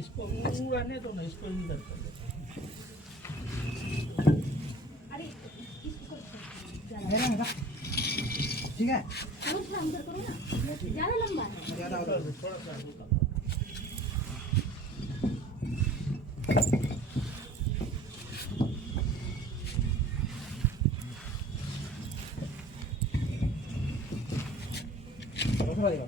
इसको पूरा नहीं तो ना इसको इधर कर दो। अरे इसको मेरा मेरा ठीक है थोड़ा अंदर करो ना, ज़्यादा लंबा है। ज़्यादा हो थोड़ा सा हल्का। थोड़ा देगा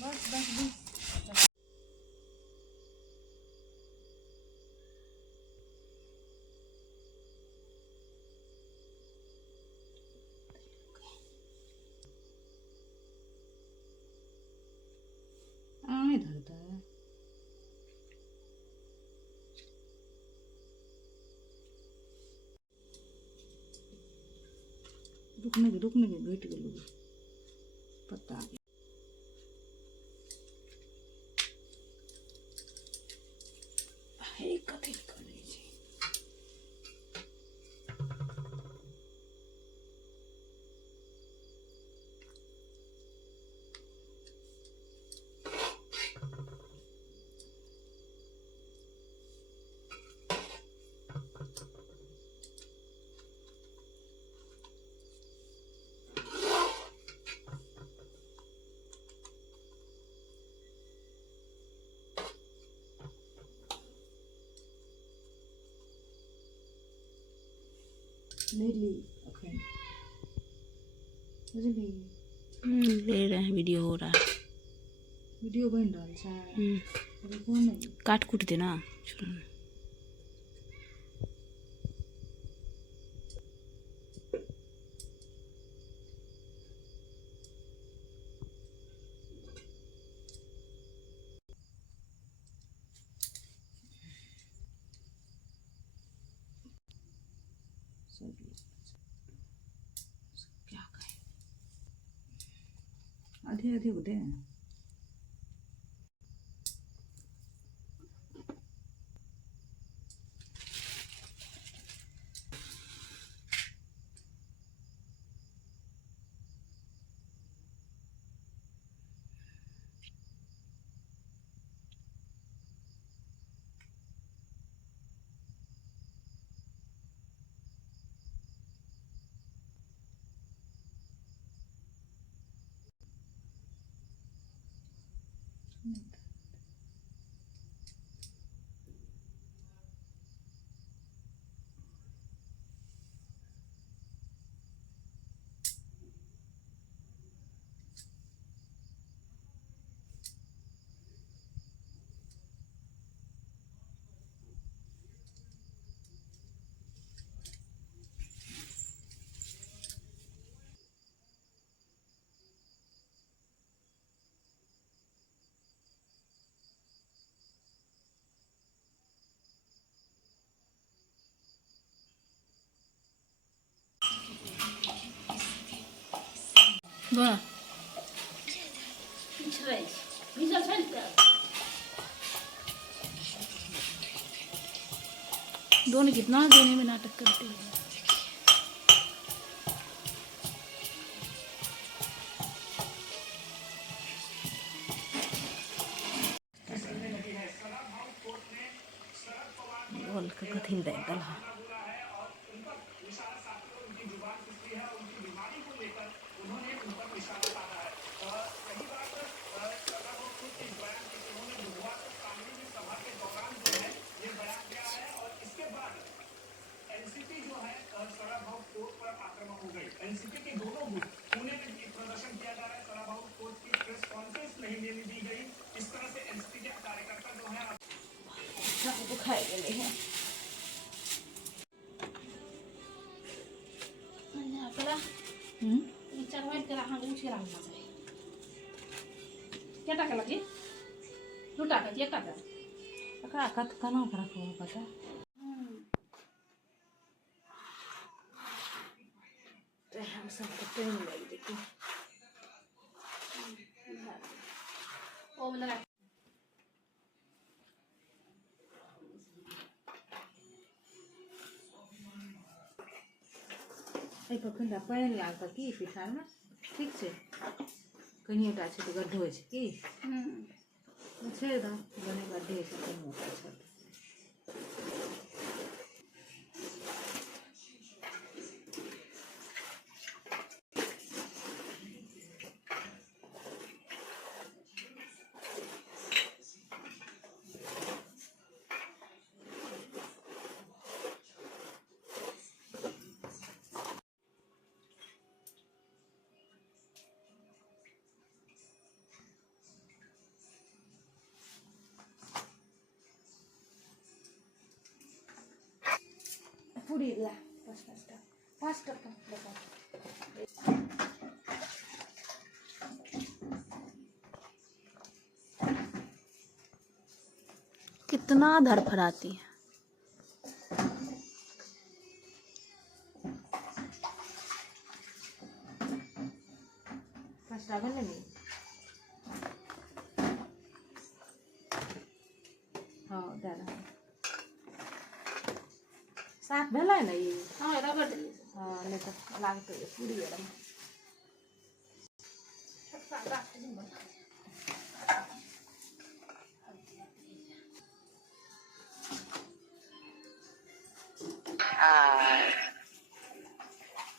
बस बस बस आने धरता है। रुकने के बैठ गए लोग पता है। एक कथी कर रही थी नहीं ली अखन बुझली ले रहे हैं, वीडियो हो रहा है। वीडियो बन रहा है। अरे कौन है काट कूट देना। क्या कहे आधे आधे होते हैं। वाह दोनों कितना देने में नाटक करते हैं। बोल के कथी दे दल खाए गए हैं। क्या टाका लगी दो टाका एक टाका का कत कना कर रखो पता तो हम सब तो ट्रेन लग देखो ओ वाला એ પખંડા પાણી આવતા કી પીઠારમાં ઠીક છે કનિયાટા છે તો ગઢો છે કી છે તો બને ગઢે છે કનિયાટા છે पूरी ला फास्ट कितना धड़फड़ाती है। फास्ट आगे नहीं हाँ दादा साफ भेला है ना ये हाँ रगड़ दिली हाँ नहीं तो लागत है पूरी गरम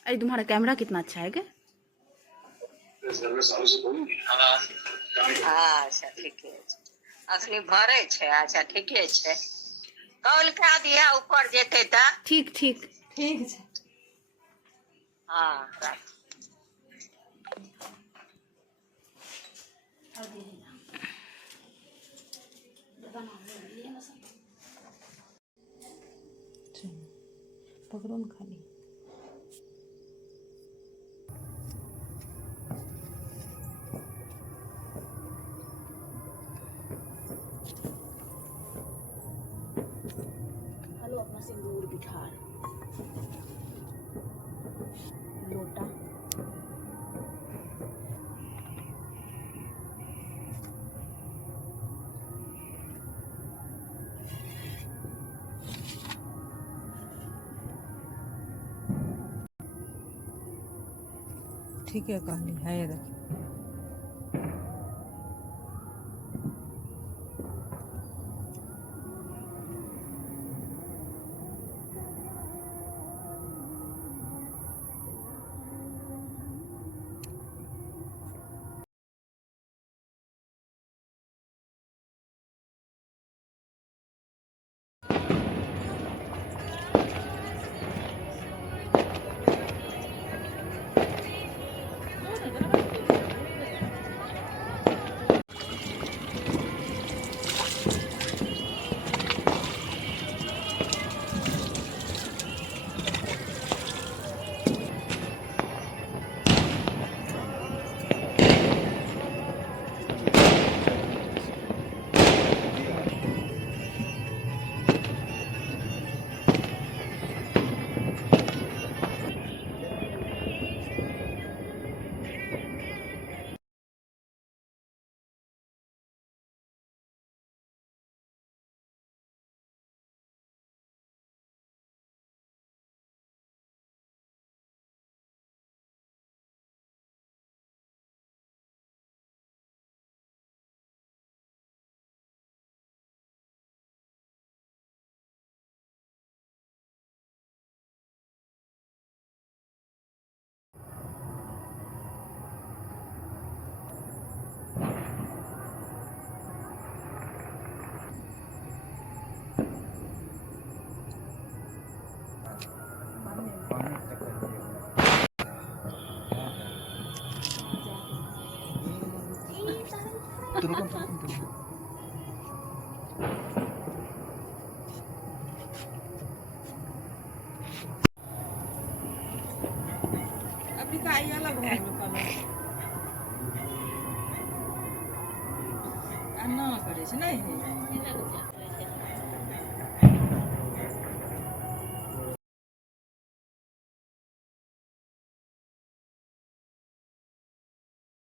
अरे तुम्हारा कैमरा कितना अच्छा है क्या? अच्छा ठीके छै असली भरे छै अच्छा ठीके छै कॉल कए दिया ऊपर जेते त ठीक ठीक ठीक है हाँ राख। पकड़ो न खाली हेलो अपना सिंदूर बिठार लोटा ठीक है कहानी है ये देखिए अभी का आई अलग है ना करे छै नहीं